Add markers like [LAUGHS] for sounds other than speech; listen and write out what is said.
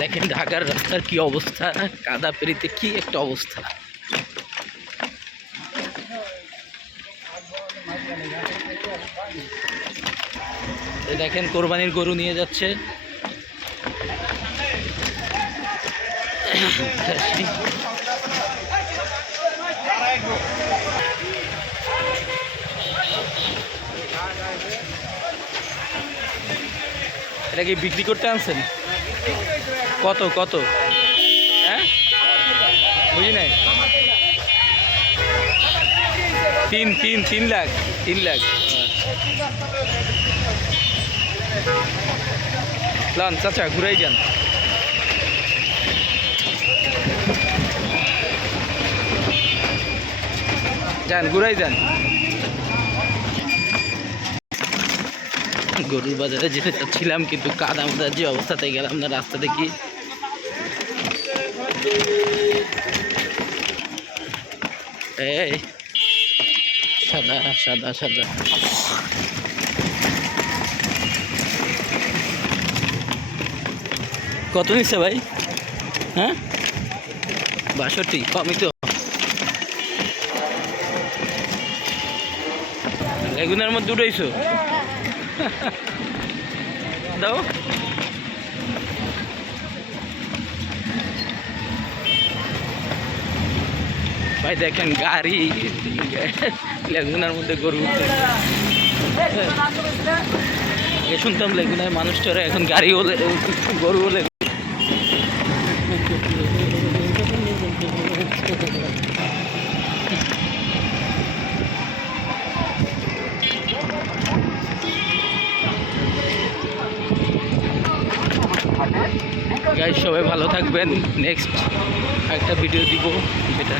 দেখেন ঢাকার রাস্তার কি অবস্থা, কাদা পেরিতে কি একটা অবস্থা। দেখেন কোরবানির গরু নিয়ে যাচ্ছে। এটা কি বিক্রি করতে আনছেন? কত কত? হ্যাঁ? বুঝি নাই? তিন তিন তিন লাখ তিন লাখ। লান, চাচা, ঘুরাই যান। যান, ঘুরাই যান। গরুর বাজারে যেতে চাচ্ছিলাম, কিন্তু কাদা মাদার যে অবস্থাতে গেলাম না রাস্তা দেখি। এই, সাদা সাদা সাদা। কত নিচ্ছে ভাই? হ্যাঁ? বাষট্টি, কমই তো। লেগুনের মধ্যে উঠেছো [LAUGHS] দাও ভাই, দেখেন গাড়ি। লেগুনার মধ্যে গরু শুনতাম লেগুনায় মানুষ চড়ে এখন গাড়ি হলে গরু হলে গাইজ সবাই ভালো থাকবেন। নেক্সট একটা ভিডিও দিব যেটা